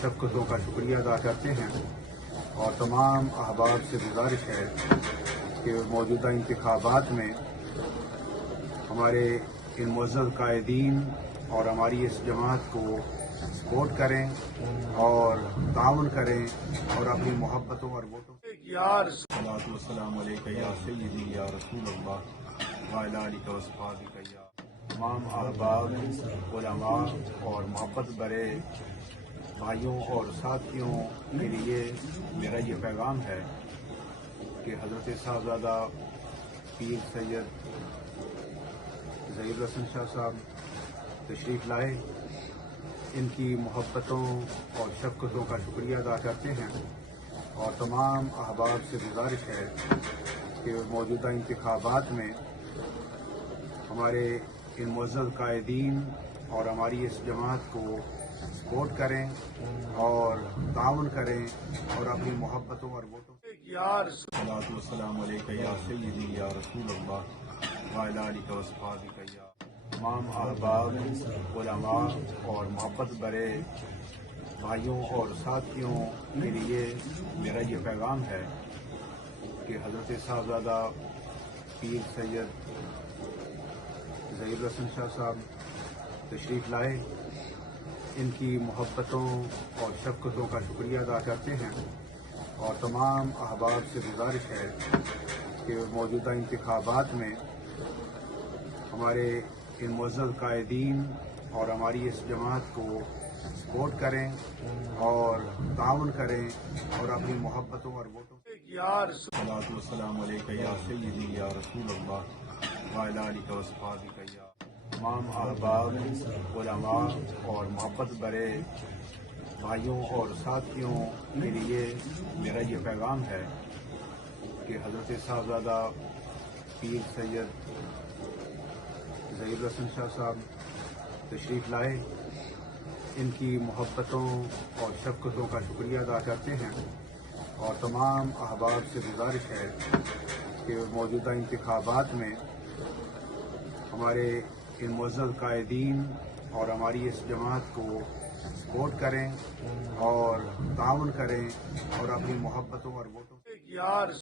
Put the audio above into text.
شفقتوں کا شکریہ ادا کرتے ہیں اور تمام احباب سے گزارش ہے کہ موجودہ انتخابات میں ہمارے ان معزز قائدین اور ہماری اس جماعت کو سپورٹ کریں اور تعاون کریں اور اپنی محبتوں اور ووٹوں الصلاۃ والسلام علیک یا سیدی یا رسول اللہ وعلی آلک و اصحابک یا تمام احباب علماء اور محبت برے بھائیوں اور ساتھیوں کے لیے میرا یہ پیغام ہے کہ حضرت صاحبزادہ پیر سید ظہیر الحسن شاہ صاحب تشریف لائے، ان کی محبتوں اور شفقتوں کا شکریہ ادا کرتے ہیں اور تمام احباب سے گزارش ہے کہ موجودہ انتخابات میں ہمارے ان معزز قائدین اور ہماری اس جماعت کو سپورٹ کریں اور تعاون کریں اور اپنی محبتوں اور ووٹوں الصلاۃ والسلام علیک یا سیدی یا رسول اللہ وعلی آلک و اصحابک یا تمام احباب علماء اور محبت برے بھائیوں اور ساتھیوں کے لیے میرا یہ پیغام ہے کہ حضرت صاحبزادہ پیر سید ظہیر الحسن شاہ صاحب تشریف لائے، ان کی محبتوں اور شفقتوں کا شکریہ ادا کرتے ہیں اور تمام احباب سے گزارش ہے کہ موجودہ انتخابات میں ہمارے ان معزز قائدین اور ہماری اس جماعت کو سپورٹ کریں اور تعاون کریں اور اپنی محبتوں اور ووٹوں الصلاۃ والسلام علیک یا سیدی یا رسول اللہ وعلی آلک و اصحابک یا تمام احباب علماء اور محبت برے بھائیوں اور ساتھیوں کے لیے میرا یہ پیغام ہے کہ حضرت صاحبزادہ پیر سید ظہیر الحسن شاہ صاحب تشریف لائے، ان کی محبتوں اور شفقتوں کا شکریہ ادا کرتے ہیں اور تمام احباب سے گزارش ہے کہ موجودہ انتخابات میں ہمارے ان معزز قائدین اور ہماری اس جماعت کو سپورٹ کریں اور تعاون کریں اور اپنی محبتوں اور ووٹوں